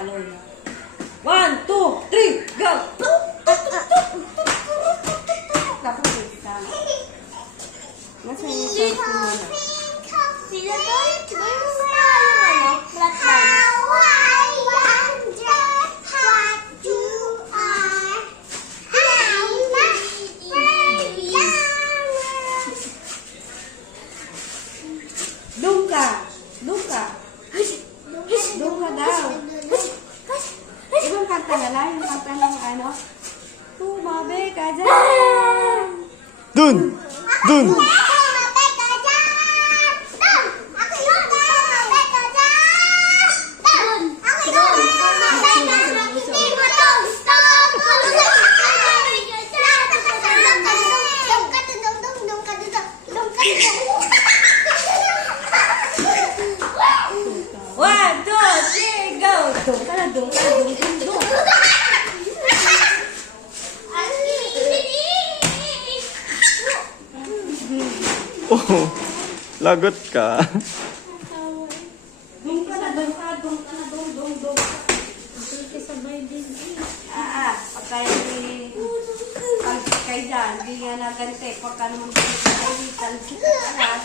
salo na. One, two, three, go! Dapat yung salo. Nasaan yung salo? Sila ba? Sila ba? Lang. Yung kanta ng ano. Tumabi ka dyan. Dun! Dun! One, two, three, go. Doon ka na, doon ka na, doon ka na, Oh, lagot ka. Doon ka na, doon ka doon ka na, doon, doon, doon. Ah, ah, pagka yung kalsik kayo dyan, hindi nga nagante. Pagka naman kayo yung kalsik ka alas.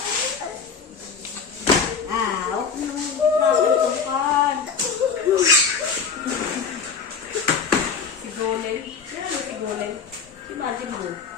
Ah, huwag mo nang nakakatukan. Si Golem. Sino mo si Golem? Si.